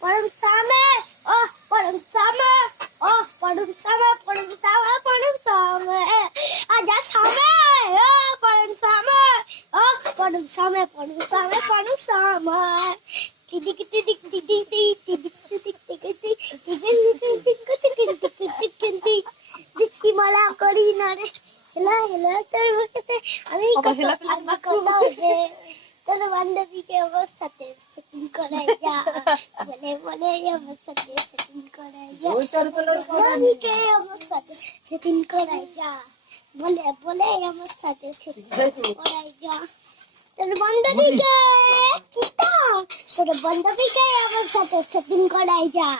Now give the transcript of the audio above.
পরম সামে ও পরম সামে ও পরম সামে পরম সামে পরম সামে আজা সামে ও পরম সামে ও পরম সামে পরম সামে পরম সামে কিদি কিদি দিক দিক দিক দিক দিক দিক দিক দিক দিক মালা করি না রে হেলা হেলা তোর মুখে আমি কথা হবে তোর বান্ধবীকে আমার সাথে সেটিং করাই যা বলে বলে আমার সাথে সেটিং করাই যা বান্ধবীকে আমার সাথে সেটিং করাই যা বলে বলে আমার সাথে সেটিং করাই যা তোর বান্ধবীকে চিতা তোর বান্ধবীকে আমার সাথে সেটিং করাই যা